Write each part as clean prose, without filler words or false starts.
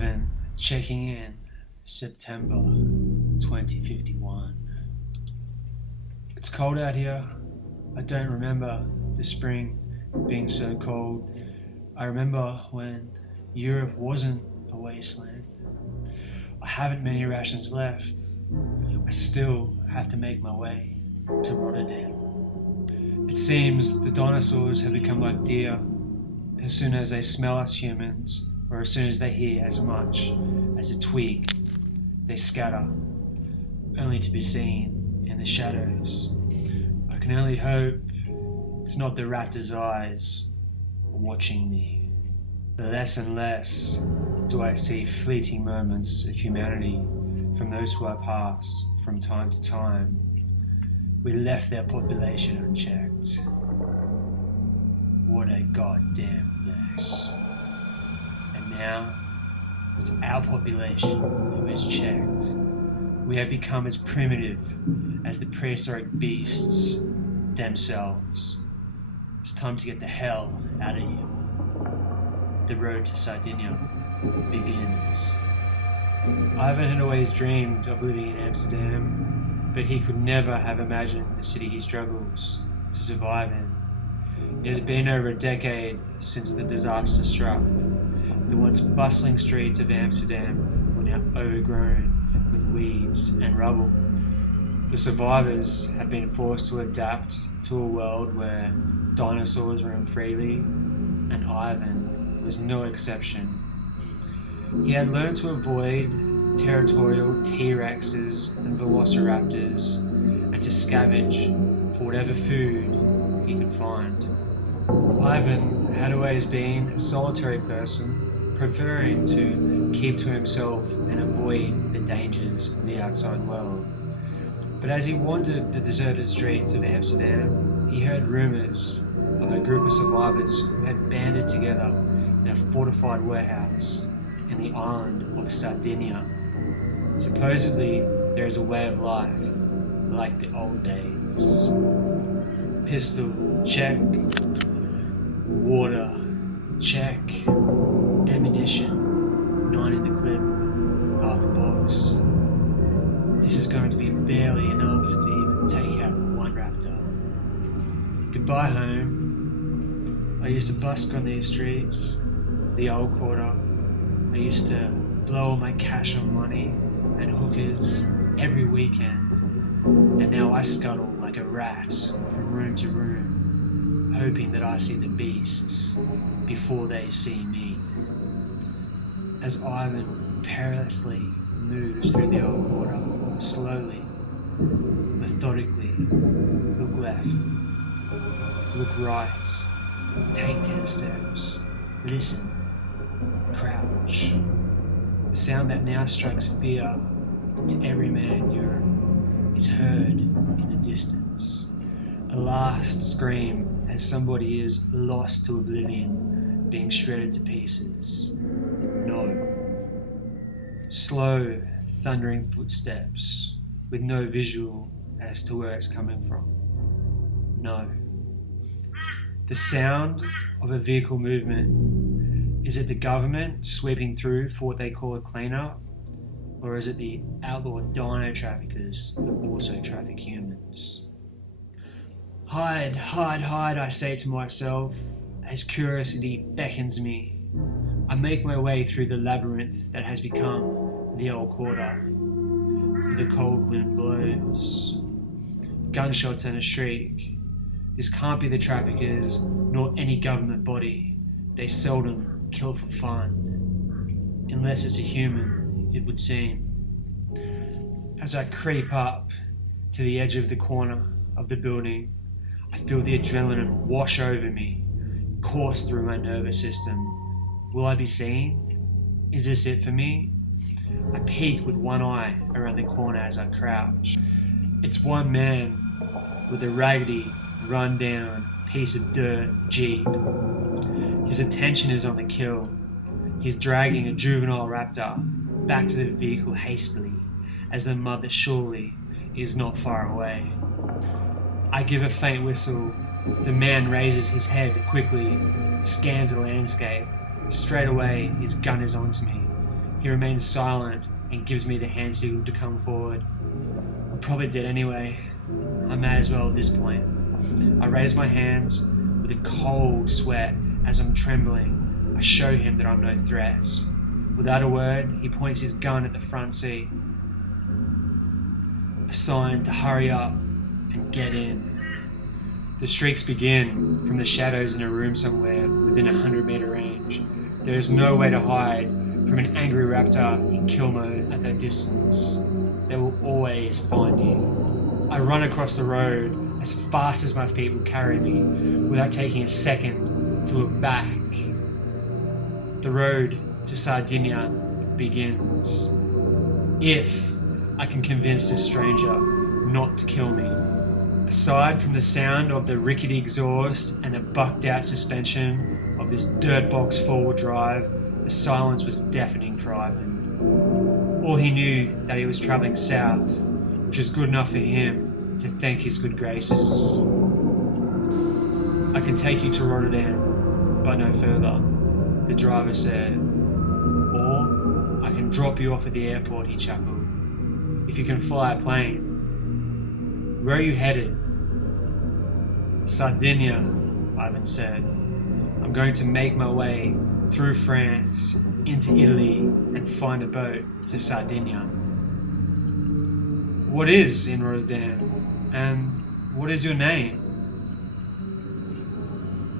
Ivan checking in, September 2051. It's cold out here. I don't remember the spring being so cold. I remember when Europe wasn't a wasteland. I haven't many rations left. I still have to make my way to Rotterdam. It seems the dinosaurs have become like deer. As soon as they smell us humans, or as soon as they hear as much as a twig, they scatter, only to be seen in the shadows. I can only hope it's not the raptor's eyes watching me. Less and less do I see fleeting moments of humanity from those who I pass from time to time. We left their population unchecked. What a goddamn mess. And now, it's our population who is checked. We have become as primitive as the prehistoric beasts themselves. It's time to get the hell out of here. The road to Sardinia begins. Ivan had always dreamed of living in Amsterdam, but he could never have imagined the city he struggles to survive in. It had been over a decade since the disaster struck. The once bustling streets of Amsterdam were now overgrown with weeds and rubble. The survivors had been forced to adapt to a world where dinosaurs roam freely, and Ivan was no exception. He had learned to avoid territorial T-Rexes and velociraptors and to scavenge for whatever food he could find. Ivan had always been a solitary person, preferring to keep to himself and avoid the dangers of the outside world. But as he wandered the deserted streets of Amsterdam, he heard rumours of a group of survivors who had banded together in a fortified warehouse in the island of Sardinia. Supposedly, there is a way of life like the old days. Pistol, check. Water, check. Ammunition, 9 in the clip, half a box. This is going to be barely enough to even take out one raptor. Goodbye home. I used to busk on these streets, the old quarter. I used to blow all my cash on money and hookers every weekend. And now I scuttle like a rat from room to room, hoping that I see the beasts before they see me. As Ivan perilously moves through the old quarter, slowly, methodically, look left, look right, take 10 steps, listen, crouch. The sound that now strikes fear into every man in Europe is heard in the distance. A last scream as somebody is lost to oblivion, being shredded to pieces. No. Slow, thundering footsteps with no visual as to where it's coming from. No. The sound of a vehicle movement. Is it the government sweeping through for what they call a cleanup? Or is it the outlaw dino traffickers who also traffic humans? Hide, hide, hide, I say to myself, as curiosity beckons me. I make my way through the labyrinth that has become the old quarter. The cold wind blows. Gunshots and a shriek. This can't be the traffickers, nor any government body. They seldom kill for fun. Unless it's a human, it would seem. As I creep up to the edge of the corner of the building, I feel the adrenaline wash over me, course through my nervous system. Will I be seen? Is this it for me? I peek with one eye around the corner as I crouch. It's one man with a raggedy, run-down piece of dirt Jeep. His attention is on the kill. He's dragging a juvenile raptor back to the vehicle hastily, as the mother surely is not far away. I give a faint whistle. The man raises his head quickly, scans the landscape. Straight away, his gun is onto me. He remains silent and gives me the hand signal to come forward. I'm probably dead anyway. I may as well at this point. I raise my hands with a cold sweat as I'm trembling. I show him that I'm no threat. Without a word, he points his gun at the front seat. A sign to hurry up and get in. The shrieks begin from the shadows in a room somewhere within 100-meter range. There is no way to hide from an angry raptor in kill mode at that distance. They will always find you. I run across the road as fast as my feet will carry me without taking a second to look back. The road to Sardinia begins. If I can convince this stranger not to kill me. Aside from the sound of the rickety exhaust and the bucked out suspension of this dirt box four-wheel drive, the silence was deafening for Ivan. All he knew that he was travelling south, which was good enough for him to thank his good graces. I can take you to Rotterdam, but no further, the driver said. Or I can drop you off at the airport, he chuckled. If you can fly a plane. Where are you headed? Sardinia, Ivan said. I'm going to make my way through France into Italy and find a boat to Sardinia. What is in Rotterdam? And what is your name?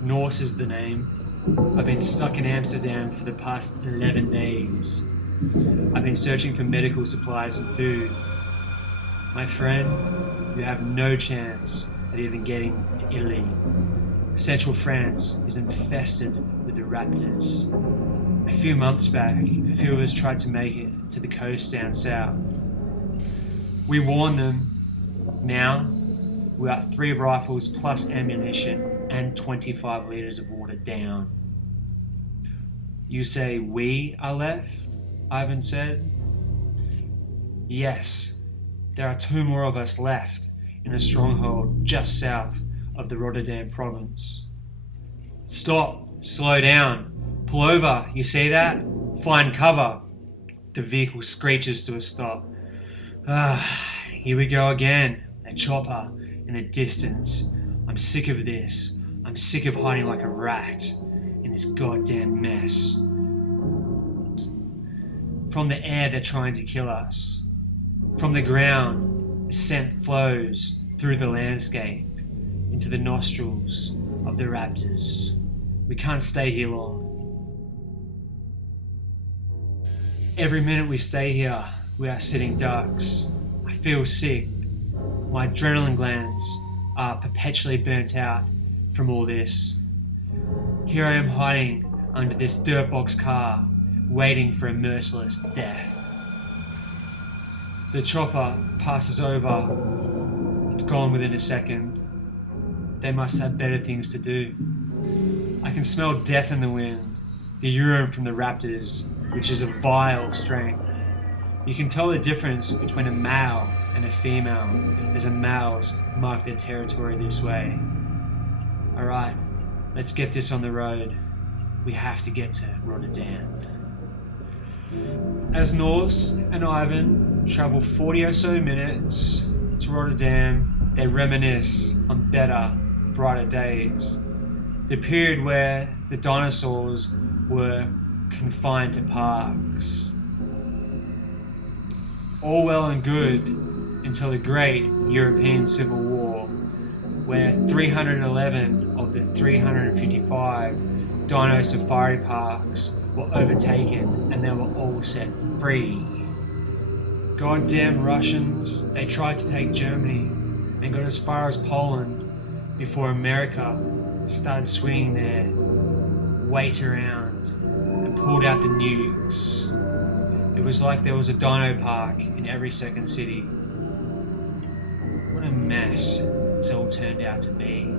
Norse is the name. I've been stuck in Amsterdam for the past 11 days. I've been searching for medical supplies and food. My friend, you have no chance at even getting to Italy. Central France is infested with the raptors. A few months back, a few of us tried to make it to the coast down south. We warned them. Now, we are 3 rifles plus ammunition and 25 litres of water down. You say we are left? Ivan said. Yes, there are 2 more of us left in a stronghold just south of the Rotterdam province. Stop, slow down, pull over, you see that? Find cover. The vehicle screeches to a stop. Here we go again, a chopper in the distance. I'm sick of this. I'm sick of hiding like a rat in this goddamn mess. From the air, they're trying to kill us. From the ground, the scent flows through the landscape into the nostrils of the raptors. We can't stay here long. Every minute we stay here, we are sitting ducks. I feel sick. My adrenaline glands are perpetually burnt out from all this. Here I am hiding under this dirtbox car, waiting for a merciless death. The chopper passes over. It's gone within a second. They must have better things to do. I can smell death in the wind, the urine from the raptors, which is of vile strength. You can tell the difference between a male and a female, as the males mark their territory this way. Alright, let's get this on the road. We have to get to Rotterdam. As Norse and Ivan travel 40 or so minutes to Rotterdam, they reminisce on better, brighter days. The period where the dinosaurs were confined to parks. All well and good until the Great European Civil War, where 311 of the 355 dino safari parks were overtaken and they were all set free. Goddamn Russians, they tried to take Germany and got as far as Poland before America started swinging their weight around and pulled out the nukes. It was like there was a dino park in every second city. What a mess it's all turned out to be.